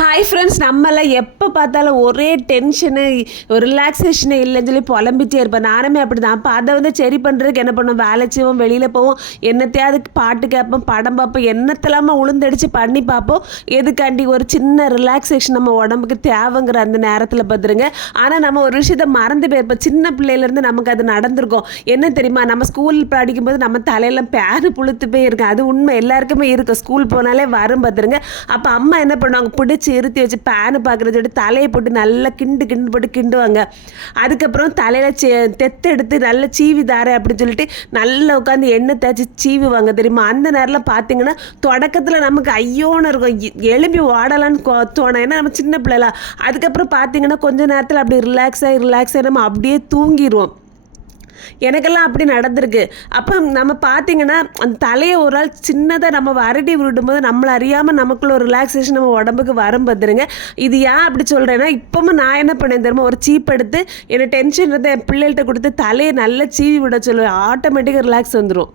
Hi friends நம்மளாம் எப்போ பார்த்தாலும் ஒரே டென்ஷனு ஒரு ரிலாக்ஸேஷனே இல்லைன்னு சொல்லி புலம்பிட்டே இருப்பேன். நானுமே அப்படி தான் அப்போ அதை வந்து சரி பண்ணுறதுக்கு என்ன பண்ணுவோம்? வேலை செய்வோம் வெளியில் போவோம். என்னத்தையாவது பாட்டு கேட்போம் படம் பார்ப்போம். என்னத்தெல்லாம உளுந்தடிச்சு பண்ணி பார்ப்போம். எதுக்காண்டி ஒரு சின்ன ரிலாக்ஸேஷன் நம்ம உடம்புக்கு தேவைங்கிற அந்த நேரத்தில் பார்த்துருங்க. ஆனால் நம்ம ஒரு விஷயத்த மறந்து போயிருப்போம். சின்ன பிள்ளையிலேருந்து நமக்கு அது நடந்திருக்கும். என்ன தெரியுமா? நம்ம ஸ்கூல் படிக்கும்போது நம்ம தலையெல்லாம் பேரு புளுத்து போயிருக்கு அது உண்மை. எல்லாருக்குமே இருக்கும். ஸ்கூல் போனாலே வரும் பார்த்துருங்க. அப்போ அம்மா என்ன பண்ணுவாங்க? பிடிச்சி இருத்தி வச்சு பேனு பார்க்குறது சொல்லிட்டு தலையை போட்டு நல்லா கிண்டு கிண்டு போட்டு கிண்டுவாங்க. அதுக்கப்புறம் தலையில் செ தெத்து எடுத்து நல்லா சீவி தாரேன் அப்படின்னு சொல்லிட்டு நல்லா உட்காந்து எண்ணெய் தேய்ச்சி சீவுவாங்க தெரியுமா? அந்த நேரத்தில் பார்த்தீங்கன்னா தொடக்கத்தில் நமக்கு ஐயோன்னு இருக்கும். எ- ஓடலான்னு கொ- தோணும். ஏன்னா நம்ம சின்ன பிள்ளைல. அதுக்கப்புறம் பார்த்தீங்கன்னா கொஞ்ச நேரத்தில் அப்படி ரிலாக்ஸ் ஆகி ரிலாக்ஸ் ஆகி நம்ம அப்படியே தூங்கிடுவோம் எனக்கெல்லாம் அப்படி நடந்திருக்கு. அப்போ நம்ம பார்த்தீங்கன்னா அந்த தலையை ஒரு நாள் சின்னதாக நம்ம வரட்டி விடும்போது நம்மளை அறியாமல் நமக்குள்ள ஒரு ரிலாக்ஸேஷன் நம்ம உடம்புக்கு வரும் பார்த்துருங்க இது ஏன் அப்படி சொல்கிறேன்னா இப்போவும் நான் என்ன பண்ணேன் தெரியுமா? ஒரு சீப் எடுத்து என்னை டென்ஷன் இருந்தால் என் பிள்ளைகள்கிட்ட கொடுத்து தலையை நல்லா சீவி விட சொல்லுவேன் ஆட்டோமேட்டிக்காக ரிலாக்ஸ் வந்துடும்